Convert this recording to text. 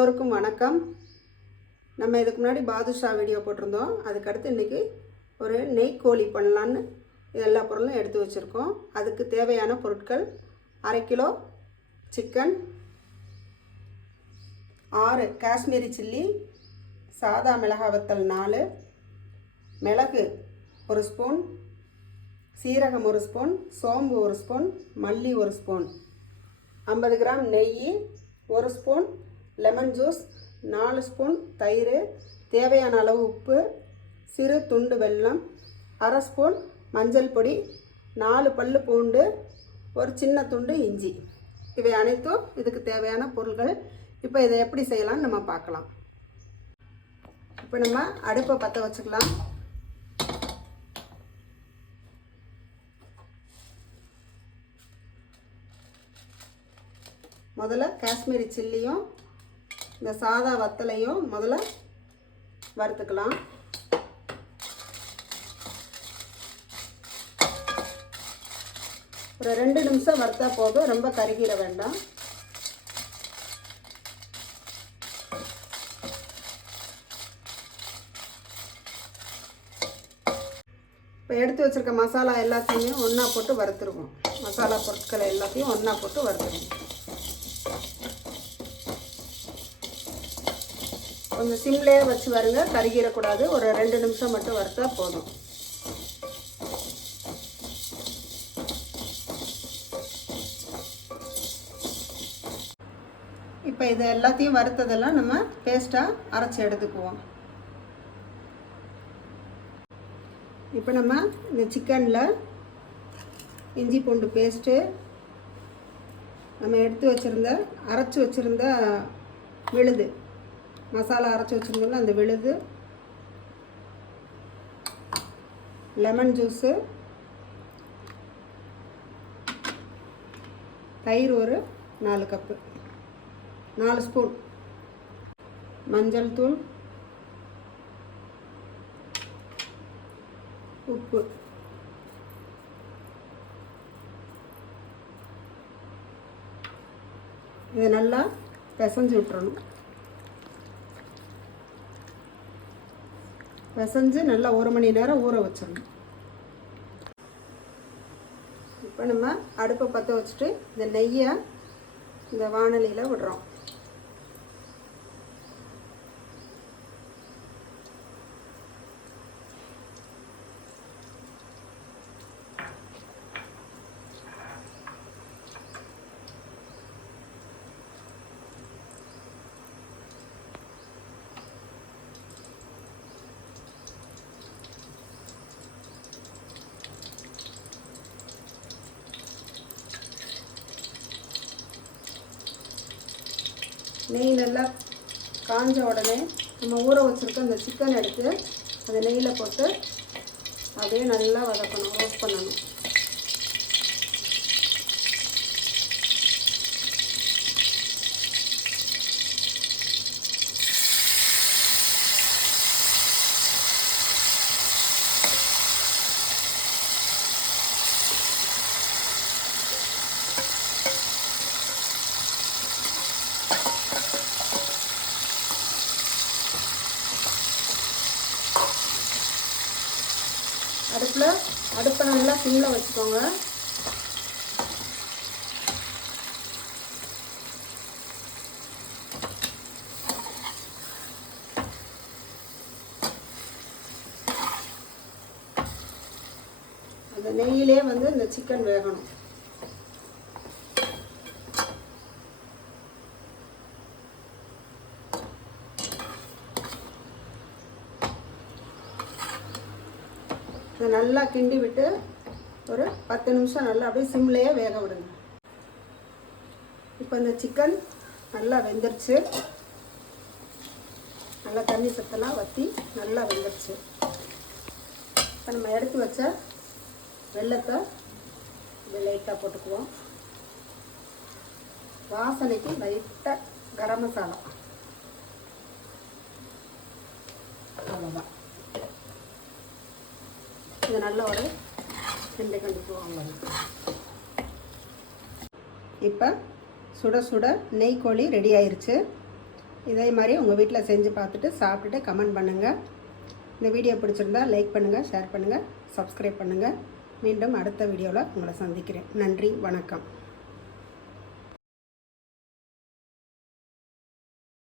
எல்லோருக்கும் வணக்கம். நம்ம இதுக்கு முன்னாடி பாதுஷா வீடியோ போட்டிருந்தோம். அதுக்கடுத்து இன்றைக்கி ஒரு நெய் கோழி பண்ணலான்னு எல்லா பொருளும் எடுத்து வச்சுருக்கோம். அதுக்கு தேவையான பொருட்கள்: 1/2 கிலோ சிக்கன், 6 காஷ்மீரி சில்லி, சாதா மிளகாய் வத்தல் 4, மிளகு 1 ஸ்பூன், சீரகம் 1 ஸ்பூன், சோம்பு 1 ஸ்பூன், மல்லி 1 ஸ்பூன், 50 கிராம் நெய், 1 ஸ்பூன் லெமன் ஜூஸ், 4 ஸ்பூன் தயிர், தேவையான அளவு உப்பு, சிறு துண்டு வெல்லம், 1/2 ஸ்பூன் மஞ்சள் பொடி, 4 பல்லு பூண்டு, ஒரு சின்ன துண்டு இஞ்சி. இவை அனைத்தும் இதுக்கு தேவையான பொருட்கள். இப்போ இதை எப்படி செய்யலாம்னு நம்ம பார்க்கலாம். இப்போ நம்ம அடுப்பை பற்ற வச்சுக்கலாம். முதல்ல காஷ்மீரி சில்லியும் இந்த சாதா வத்தலையும் முதல்ல வறுத்துக்கலாம். ஒரு 2 நிமிஷம் வறுத்தா போதும், ரொம்ப கருகிட வேண்டாம். இப்போ எடுத்து வச்சுருக்க மசாலா எல்லாத்தையுமே ஒன்றா போட்டு வறுத்துருவோம். மசாலா பொருட்களை எல்லாத்தையும் ஒன்றா போட்டு வறுத்துருவோம். கொஞ்சம் சிம்லேயே வச்சு வருங்க, கருகிடக்கூடாது. ஒரு 2 நிமிஷம் மட்டும் வறுத்தா போதும். இப்போ இது எல்லாத்தையும் வறுத்ததெல்லாம் நம்ம பேஸ்ட்டாக அரைச்சி எடுத்துக்குவோம். இப்போ நம்ம இந்த சிக்கனில் இஞ்சி பூண்டு பேஸ்ட்டு, நம்ம எடுத்து வச்சுருந்த அரைச்சி வச்சுருந்த விழுது, மசாலா அரைச்சி வச்சுருந்தோம்ல அந்த விழுது, லெமன் ஜூஸு, தயிர் ஒரு 4 கப்பு, 4 ஸ்பூன், மஞ்சள் தூள், உப்பு, இதை நல்லா பிசைஞ்சு விட்டுறணும். பிசைஞ்சு நல்லா 1 மணி நேரம் ஊற வச்சிடணும். இப்போ நம்ம அடுப்பை பற்ற வச்சுட்டு இந்த நெய்யை இந்த வாணலியில் விடுறோம். நெய் நல்லா காஞ்ச உடனே நம்ம ஊற வச்சுருக்க அந்த சிக்கன் எடுத்து அந்த நெய்யில் போட்டு அப்படியே நல்லா வதக்கணும், ரோஸ்ட் பண்ணணும். அடுப்பை நல்லா சிம்மில் வச்சுக்கோங்க. அந்த நெய்யிலே வந்து இந்த சிக்கன் வேகணும். இதை நல்லா கிண்டி விட்டு ஒரு 10 நிமிஷம் நல்லா அப்படியே சிம்லேயே வேக விடுங்க. இப்போ இந்த சிக்கன் நல்லா வெந்துருச்சு. நல்லா தண்ணி சத்தெல்லாம் வற்றி நல்லா வெந்துருச்சு. இப்போ நம்ம எடுத்து வச்ச வெல்லத்தை லைட்டாக போட்டுக்குவோம். வாசனைக்கு லைட்டாக கரம் மசாலா, அவ்வளோதான். இது நல்ல ஒரு கிண்டி கண்டிக்குவாங்க. இப்போ சுட சுட நெய் கோழி ரெடி ஆயிடுச்சு. இதே மாதிரி உங்கள் வீட்டில் செஞ்சு பார்த்துட்டு சாப்பிட்டுட்டு கமெண்ட் பண்ணுங்கள். இந்த வீடியோ பிடிச்சிருந்தா லைக் பண்ணுங்கள், ஷேர் பண்ணுங்கள், சப்ஸ்கிரைப் பண்ணுங்கள். மீண்டும் அடுத்த வீடியோவில் உங்களை சந்திக்கிறேன். நன்றி, வணக்கம்.